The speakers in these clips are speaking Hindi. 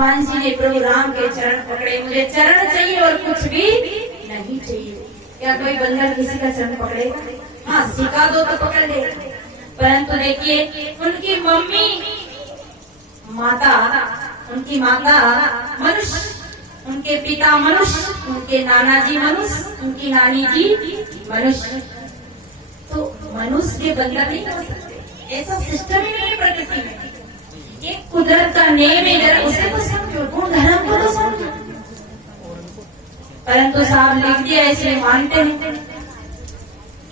हनुमान जी ने प्रभु राम के चरण पकड़े। मुझे चरण चाहिए और कुछ भी नहीं चाहिए। क्या कोई बंदर किसी का चरण पकड़ेगा? हाँ, सिखा दो तो पकड़ ले। परंतु देखिए उनकी उनकी माता मनुष्य, उनके पिता मनुष्य, उनके नाना जी मनुष्य, उनकी नानी जी मनुष्य, तो मनुष्य के बंदर नहीं हो सकते। ऐसा सिस्टम ही नहीं प्रकृति में। ये कुदरत का नियम है, जरा उसे तो समझो, गुण धर्म को तो समझो। परंतु साहब लिख दिया इसलिए मानते हैं,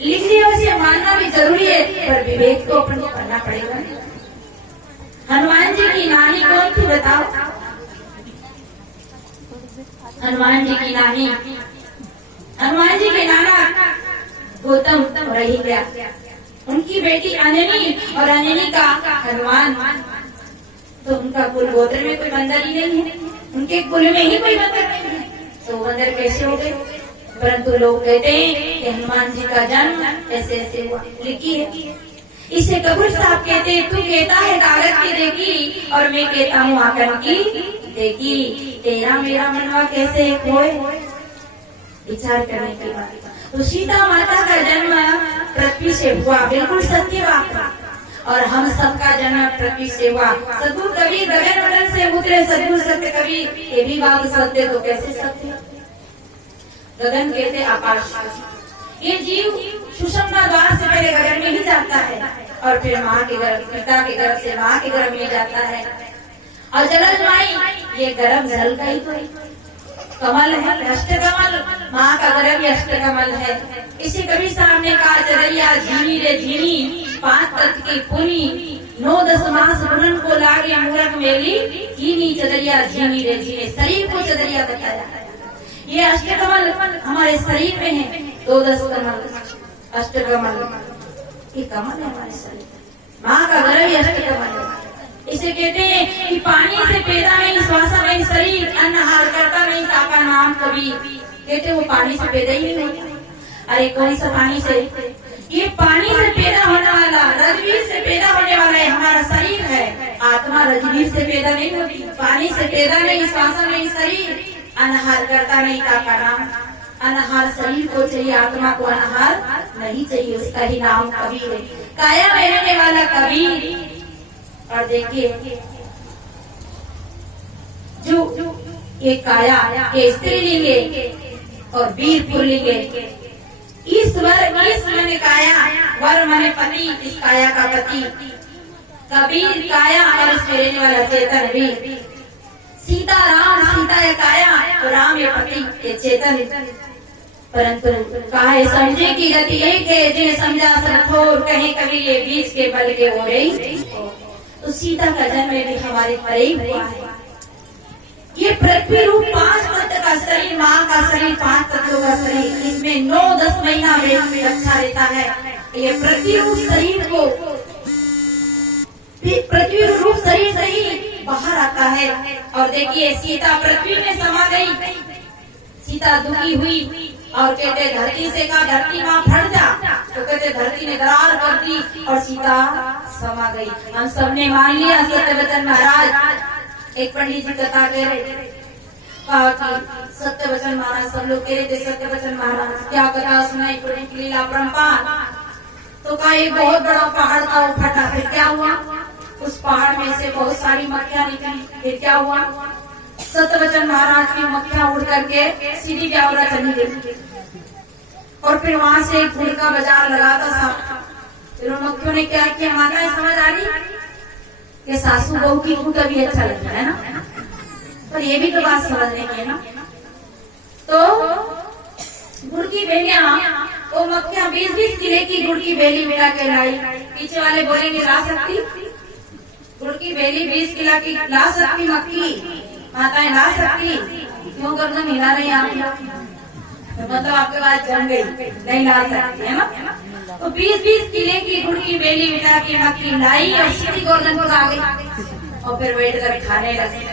लिख दिया उसे मानना भी जरूरी है, पर विवेक को अपन को करना पड़ेगा। हनुमान जी की नानी कौन थी बताओ? हनुमान जी की नानी, हनुमान जी के नाना गौतम रही गया, उनकी बेटी अंजनी और अंजनी का हनुमान। तो उनका कुल गोत्र में कोई बंदर ही नहीं है, उनके कुल में ही कोई बंदर नहीं है, तो बंदर कैसे हो गए? परंतु लोग कहते हैं कि हनुमान जी का जन्म ऐसे ऐसे हुआ, लिखी है। इसे कबीर साहब कहते हैं, तू कहता है कागज की देखी और मैं कहता हूँ आकन की देखी, तेरा मेरा मनवा कैसे होए? विचार करने की बात। तो सीता माता का जन्म पृथ्वी से हुआ, बिल्कुल सत्य बात है। और हम सबका जन्म पृथ्वी से हुआ। सदगुरु कबीर गगन मंडल से उतरे, सदगुरु सत्य कबीर, ये भी बात सत्य, तो कैसे सत्य? गगन कहते आकाश। ये जीव सुषुम्ना द्वार से पहले गगन में ही जाता है और फिर माँ के गर्भ, पिता के गर्भ से माँ के गर्भ में जाता है। और जलज माई ये गर्भ जल का ही कमल है, अष्टकमल, माँ का गर्भ अष्टकमल है। इसी कबीर साहब ने कहा, चरैया झीनी रे झीनी, 5 तत्व की पुनी, 9-10 मास बुनन को लागे मूरख मेली, कीनी चरैया झीनी रे झीनी। शरीर को चरैया बताया। ये अष्टकमल हमारे शरीर में है, 2-10 कमल, अष्टकमल, ये कमल है हमारे शरीर। माँ का गर्भ अष्टकमल है। इसे कहते हैं कि पानी से पैदा नहीं, श्वासा नहीं शरीर, अन्न हार करता नहीं, ताका नाम कभी। कहते वो पानी से पैदा ही नहीं। अरे कौन सा पानी से? ये पानी से पैदा होने वाला, रजवीर से पैदा होने वाला है हमारा शरीर है। आत्मा रजवीर से पैदा नहीं होती। पानी से पैदा नहीं, श्वासा नहीं शरीर, अनहार करता नहीं, काका नाम। अनहार शरीर को चाहिए, आत्मा को अनहार नहीं चाहिए। उसका ही नाम कबीर है, काया में रहने वाला कबीर। और देखिए जो ये काया ये स्त्रीलिंग है और वीर पुल्लिंग है। ईश्वर माने काया, वर माने पति, इस काया का पति कबीर काया और इसमें रहने वाला चेतन वीर। सीता राम, सीता ये काया तो राम ये पति ये चेतन। परंतु काहे समझे की गति एक है, जिन्हें समझा सठोर, कहीं कभी ये बीच के बल के हो रही। तो सीता का जन्म भी हमारे परे हुआ है। ये पृथ्वी रूप 5 तत्व का शरीर, माँ का शरीर 5 तत्वों का शरीर, इसमें 9-10 महीना में रखा रहता है। ये पृथ्वी रूप शरीर को, पृथ्वी रूप शरीर से ही बाहर आता है। और देखिए सीता पृथ्वी में समा गई। सीता दुखी हुई और कहते धरती से कहा, धरती माँ फट जा, तो कहते धरती ने दरार कर दी और सीता समा गई। हम सबने मान लिया। सत्यवचन महाराज, एक पंडित जी कथा कह रहे, कहा कि सत्यवचन महाराज, सब लोग कह रहे थे सत्यवचन महाराज क्या कथा सुनाई, पूरी लीला परंपरा। तो कहा एक बहुत बड़ा पहाड़ था, वो फटा, फिर क्या हुआ? उस पहाड़ में से बहुत सारी मक्खियां निकली, फिर क्या हुआ? सत्यवचन महाराज की मक्खियां उड़ करके सीधी ब्यावरा चली गई और फिर वहां से एक फूल का बाजार लगाता था। फिर उन मक्खियों ने क्या किया, माना है समझ आ रही कि सासू बहू की खूब कभी अच्छा लगता है ना, पर ये भी तो बात समझने की है ना। तो गुड़ की बेलियां, वो मक्खियां 20-20 किले की गुड़ की बेली मिला के लाई। पीछे वाले बोलेंगे ला सकती? गुड़ की बेली 20 किलो की ला सकती मक्खी? माताएं ला सकती? क्यों गर्दन हिला रही आप? मतलब आपके पास जम गई, नहीं ला सकती है ना। तो 20-20 किले की गुड़ की बेली मिला के मक्खी लाई और सीधी गर्दन को आ गई और फिर बैठ कर खाने लगे।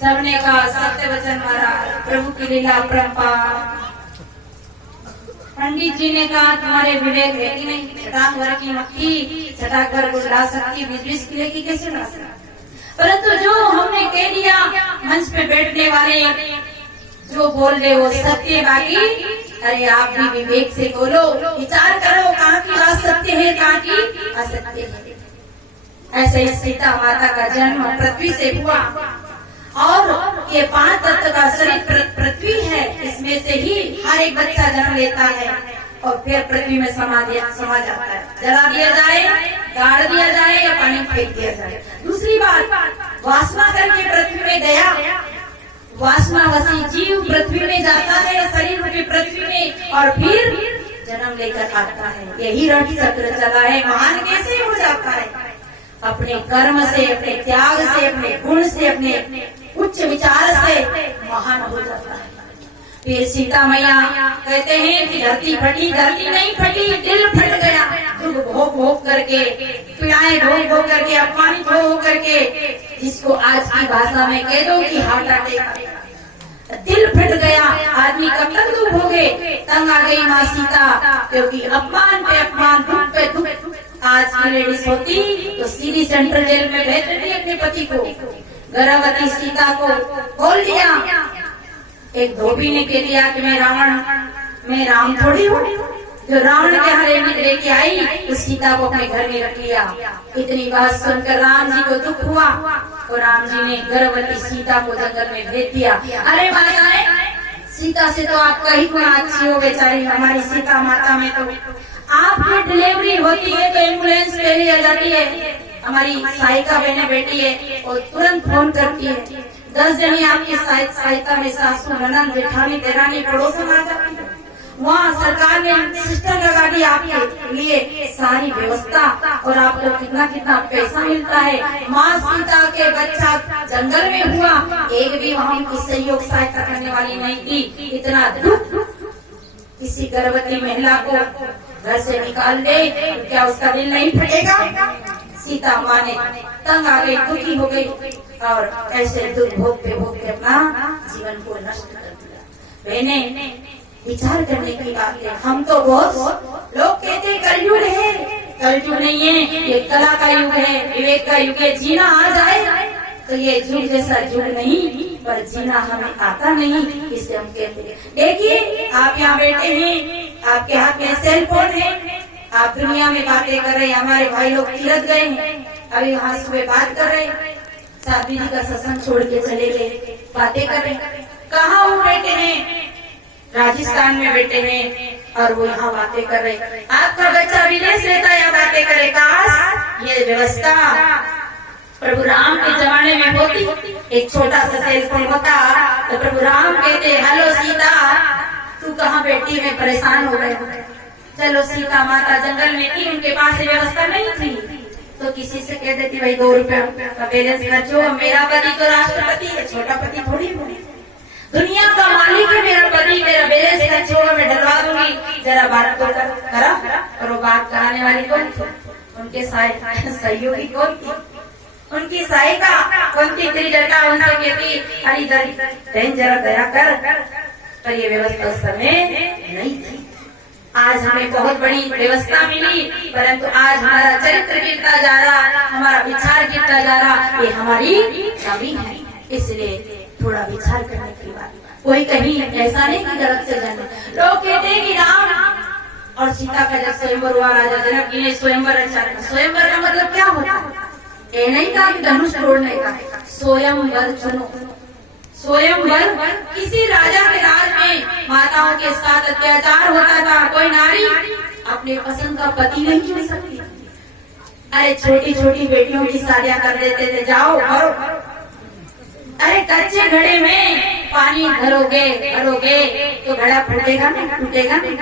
सबने कहा सत्यवचन महाराज, प्रभु की लीला परंपरा। पंडित जी ने कहा तुम्हारे विवेक है कि नहीं? छटाक भर की मक्खी छटाक भर को ला सकती, 20-20 किले की कैसे ला सकती? परंतु जो हमने कह दिया मंच पे बैठने वाले जो बोल रहे वो सत्य, बाकी अरे आप भी विवेक से बोलो, विचार करो कहाँ की बात सत्य है, कहाँ की असत्य है। ऐसे ही सीता माता का जन्म पृथ्वी से हुआ और ये 5 तत्व का शरीर पृथ्वी है, इसमें से ही हर एक बच्चा जन्म लेता है और फिर पृथ्वी में समा जाता है। जला दिया जाए, गाड़ दिया जाए या पानी में फेंक दिया जाए। दूसरी बात, वासना करके पृथ्वी में गया, वासनावशी जीव पृथ्वी में जाता है, शरीर रूपी पृथ्वी में, और फिर जन्म लेकर आता है। यही रवि चक्र चला है। महान कैसे हो जाता है? अपने कर्म से, अपने त्याग से, अपने गुण से, अपने उच्च विचार से महान हो जाता है। फिर सीता मैया कहते हैं कि धरती फटी, धरती नहीं फटी, दिल फट गया। दुख भोग भोग करके, पीड़ाएं भोग भोग करके, अपमानित हो करके, जिसको आज की भाषा में कह दो कि हार्ट अटैक, दिल फट गया। आदमी कब तक दुख भोगे? तंग आ गई माँ सीता, क्योंकि अपमान पे अपमान, दुख पे दुख। आज की लेडीज होती तो सीधी सेंट्रल जेल में भेज देती अपने पति को। गर्भवती सीता को बोल दिया, एक धोबी ने कह दिया कि मैं राम थोड़ी हूँ, जो रावण के हरे में लेके आई तो सीता को अपने घर में रख लिया। इतनी बात सुनकर राम जी को दुख हुआ और राम जी ने गर्भवती सीता को जंगल में भेज दिया। अरे माताएं, सीता से तो आपका ही गुण अच्छी हो बेचारी, हमारी सीता माता में तो आपकी डिलीवरी होती है तो एम्बुलेंस ले ली जाती है। हमारी सहायिका बहने बेटी है और तुरंत फोन करती है, 10 जने आपकी सहायता में, सासू, ननद, जेठानी, देरानी, पड़ोसन आ जाती है। वहाँ सरकार ने सिस्टम लगा दी आपके लिए सारी व्यवस्था, और आपको कितना कितना पैसा मिलता है। माँ सीता के बच्चा जंगल में हुआ, एक भी वहाँ की सहयोग सहायता करने वाली नहीं थी। इतना दुख किसी गर्भवती महिला को घर से निकाल दे, क्या उसका दिल नहीं फटेगा? सीता माँ ने तंग आ गई, दुखी हो गई और ऐसे दुख भोगते अपना जीवन को नष्ट कर दिया। बहने, विचार करने की बात है। हम तो बहुत लोग कहते कलयुग है, कलयुग नहीं है, ये कला का युग है, विवेक का युग है। जीना आ जाए तो ये युग जैसा युग नहीं, पर जीना हमें आता नहीं, इसे हम कहते हैं। देखिए, आप यहाँ बैठे हैं, आपके हाथ में सेल फोन है, आप दुनिया में बातें कर रहे हैं। हमारे भाई लोग तीरथ गए हैं, अभी वहाँ सुबह बात कर रहे हैं, साध्वी जी का सत्संग छोड़ के चले गए, बातें कर रहे हैं। कहाँ वो बैठे हैं? राजस्थान में बैठे हैं और वो यहाँ बातें कर रहे हैं। आपका बच्चा विदेश रहता है, यहाँ बातें करे। काश ये व्यवस्था प्रभु राम के जमाने में होती, एक छोटा सा सेल फोन होता तो प्रभु राम कहते, हेलो सीता, तू कहाँ बैठी? मैं परेशान हो गए। चलो, सीता माता जंगल में थी, उनके पास ये व्यवस्था नहीं थी, तो किसी से कह देती, भाई 2 रुपया का बैलेंस खर्चो, मेरा पति तो राष्ट्रपति है, छोटा पति थोड़ी हूँ, दुनिया का मालिक है मेरा पति, मेरा बैलेंस खर्चो मैं डलवा दूंगी, जरा बात तो करा। और वो बात कराने वाली कौन थी? उनके सहयोगी कौन थी? उनकी सहायिका कौन थी? त्रिजटा उनसे कहती, अरे बहन जरा दया कर, पर ये व्यवस्था उस समय नहीं थी। आज हमें बहुत बड़ी व्यवस्था मिली, परंतु आज हमारा चरित्र गिरता जा रहा, हमारा विचार गिरता जा रहा, ये हमारी कमी है। इसलिए थोड़ा विचार करने की बात। कोई कहीं ऐसा नहीं कि गलत से जाने। लोग कहते हैं कि राम और सीता का जब स्वयंवर हुआ, राजा जनक जी ने स्वयंवर रचा। स्वयंवर का मतलब क्या होता है? ये नहीं कहा कि धनुष तोड़ने का, स्वयंवर चुनो। स्वयंवर किसी राजा के राज में माताओं के साथ अत्याचार होता था, कोई नारी अपने पसंद का पति नहीं चुन सकती। अरे छोटी छोटी बेटियों की शादियां कर देते थे, जाओ करो। अरे कच्चे घड़े में पानी भरोगे तो घड़ा फटेगा नहीं, टूटेगा नहीं।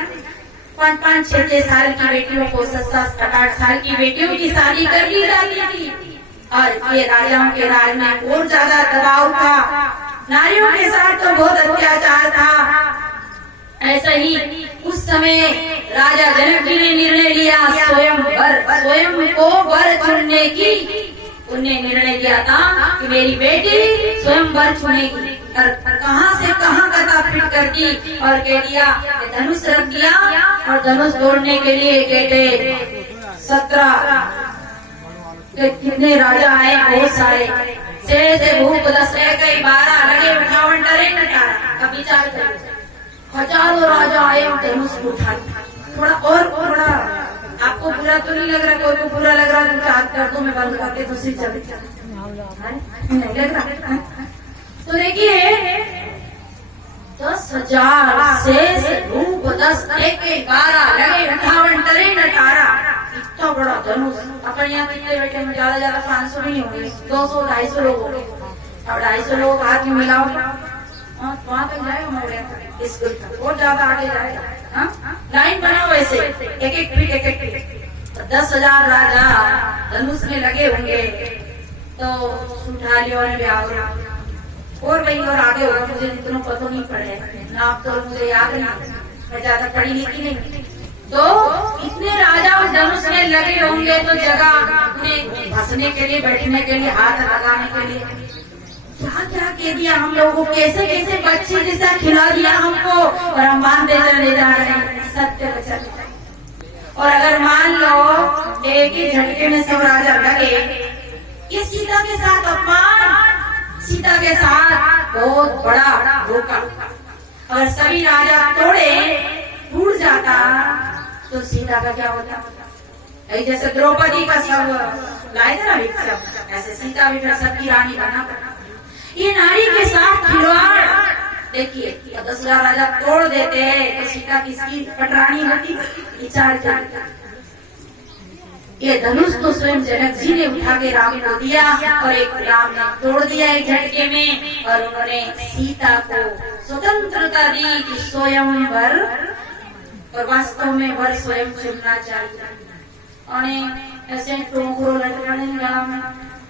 5-5, 6-6 साल की बेटियों को 7-7, 8 साल की बेटियों की शादी कर ली जाती थी। और ये राजाओं के राज में और ज्यादा दबाव था, नारियों के साथ तो बहुत अत्याचार था। ऐसा ही उस समय राजा जनक जी ने निर्णय लिया स्वयं को वर चुनने की। उन्हें निर्णय लिया था कि मेरी बेटी स्वयं वर चुनेगी। और कहां से कहां कथा फिट कर दी और कह दिया, धनुष रख दिया और धनुष तोड़ने के लिए कहते 17 कितने राजा आए, बहुत सारे। से भूख 10 रह गई 12 लगे उठावन डरे न टारा। अब विचार करो, हजारों राजा आए और धनुष उठा। थोड़ा और थोड़ा आपको बुरा तो नहीं लग रहा? कोई को बुरा लग रहा तो हाथ कर दो, मैं बंद करके दूसरी चले नहीं लग रहा। तो देखिए 10,000 से भूख 10 एक 12 लगे उठावन डरे न टारा। इतना बड़ा धनुष। अपन यहाँ कितने बैठे में ज्यादा 500 नहीं होंगे, 200-250 लोग होंगे। अब 250 लोग हाथ में मिलाओ वहां तक जाएगा हमारे स्कूल तक, और ज्यादा आगे जाएगा। लाइन बनाओ ऐसे एक फीट 10,000 राजा धनुष में लगे होंगे। तो उठा लियो और वही और आगे होगा, मुझे इतना पता नहीं पड़े नाप तो मुझे याद नहीं, मैं ज्यादा पढ़ी लिखी नहीं। तो इतने राजा उस धनुष में लगे होंगे तो जगह उन्हें हंसने के लिए, बैठने के लिए, हाथ लगाने के लिए क्या क्या कह दिया हम लोगों को, कैसे कैसे बच्चे जैसा खिला दिया हमको, और हम मानते चले जा रहे हैं सत्य वचन। और अगर मान लो एक ही झटके में सब राजा लगे, ये सीता के साथ अपमान, सीता के साथ बहुत बड़ा धोखा। अगर सभी राजा तोड़े टूट जाता तो सीता का क्या होता? जैसे द्रौपदी का सब लाए थे ना सब, ऐसे सीता भी फिर सबकी रानी बना। ये नारी के साथ खिलवाड़। देखिए 10,000 राजा तोड़ देते तो सीता किसकी पटरानी होती? विचार कर। ये धनुष तो स्वयं जनक जी ने उठा के राम को दिया, और एक राम ने तोड़ दिया एक झटके में, और उन्होंने सीता को स्वतंत्रता दी कि स्वयं वर, और वास्तव में वर स्वयं चुनना चाहिए। और ऐसे टोकरो लटकाने गला में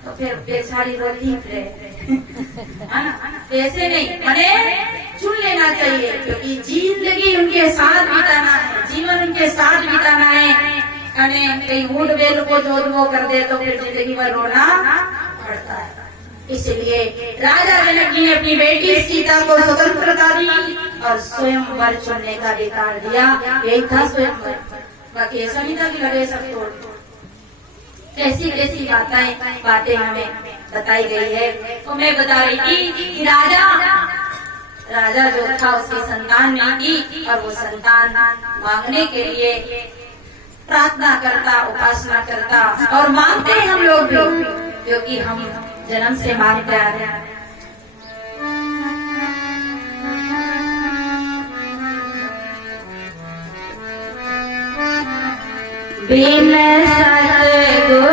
तो फिर बेचारी रोती है ना, ऐसे नहीं, मने चुन लेना चाहिए, क्योंकि जिंदगी उनके साथ बिताना है, जीवन उनके साथ बिताना है। कहीं ऊँट बैल को जो वो कर दे तो फिर जिंदगी भर रोना पड़ता है। इसलिए राजा जनक जी ने अपनी बेटी सीता को स्वतंत्रता दी और स्वयं वर चुनने का अधिकार दिया। यही था स्वयं वर, बाकी ऐसा नहीं था कि लगे सब तोड़। कैसी कैसी बातें हमें बताई गई है। तो मैं बता रही थी कि राजा जो था उसकी संतान नहीं थी, और वो संतान मांगने के लिए प्रार्थना करता, उपासना करता, और मांगते हैं हम लोग भी, क्योंकि हम जन्म से मांगते आ रहे हैं। बिन